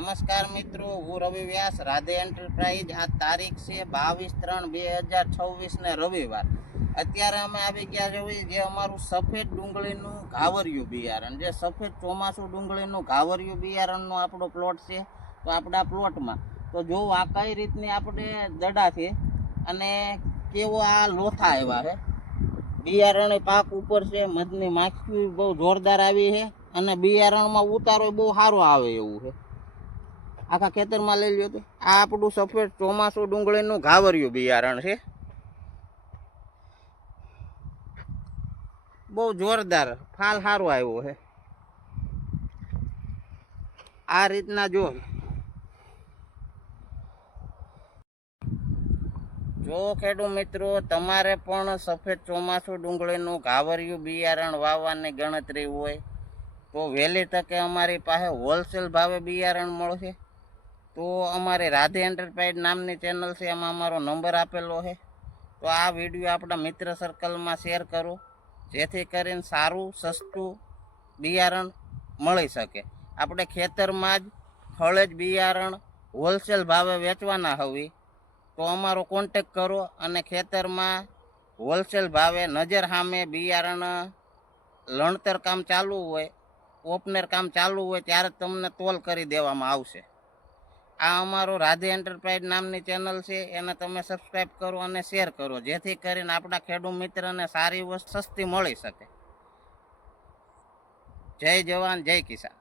નમસ્કાર મિત્રો, હું રવિ વ્યાસ, રાધે એન્ટરપ્રાઇઝ. આ તારીખ છે 22/3/2026 ને રવિવાર. અત્યારે અમે આવી ગયા છે જે અમારું સફેદ ડુંગળીનું ઘાવરિયું બિયારણ, જે સફેદ ચોમાસું ડુંગળીનું ઘાવરિયું બિયારણનો આપણો પ્લોટ છે. તો આપણા પ્લોટમાં તો જો આ કઈ રીતની આપણે દડા છે અને કેવો આ લોથા આવ્યા છે. બિયારણ પાક ઉપર છે, મધની માખી બહુ જોરદાર આવી છે અને બિયારણમાં ઉતારો બહુ સારો આવે એવું છે. આખા ખેતરમાં લઈ લ્યો તો આ આપણું સફેદ ચોમાસું ડુંગળીનું ઘાવરિયું બિયારણ છે. બહુ જોરદાર ફાલ સારો આવ્યો છે. આ રીતના જો ખેડૂત મિત્રો તમારે પણ સફેદ ચોમાસું ડુંગળીનું ઘાવરિયું બિયારણ વાવવાની ગણતરી હોય તો વહેલી તકે અમારી પાસે હોલસેલ ભાવે બિયારણ મળશે. તો અમારી રાધે એન્ટરપ્રાઇઝ નામની ચેનલ છે, એમાં અમારો નંબર આપેલો છે. તો આ વિડીયો આપણા મિત્ર સર્કલમાં શેર કરો, જેથી કરીને સારું સસ્તું બિયારણ મળી શકે. આપણે ખેતરમાં જ ફળે જ બિયારણ હોલસેલ ભાવે વેચવાના હોય તો અમારો કોન્ટેક કરો અને ખેતરમાં હોલસેલ ભાવે નજર સામે બિયારણ લણતર કામ ચાલુ હોય, ઓપનર કામ ચાલુ હોય ત્યારે તમને તોલ કરી દેવામાં આવશે. આ અમારો રાધે એન્ટરપ્રાઇઝ નામની ચેનલ છે, એને તમે સબસ્ક્રાઈબ કરો અને શેર કરો, જેથી કરીને આપણા ખેડૂત મિત્રને સારી વસ્તુ સસ્તી મળી શકે. જય જવાન, જય કિસાન.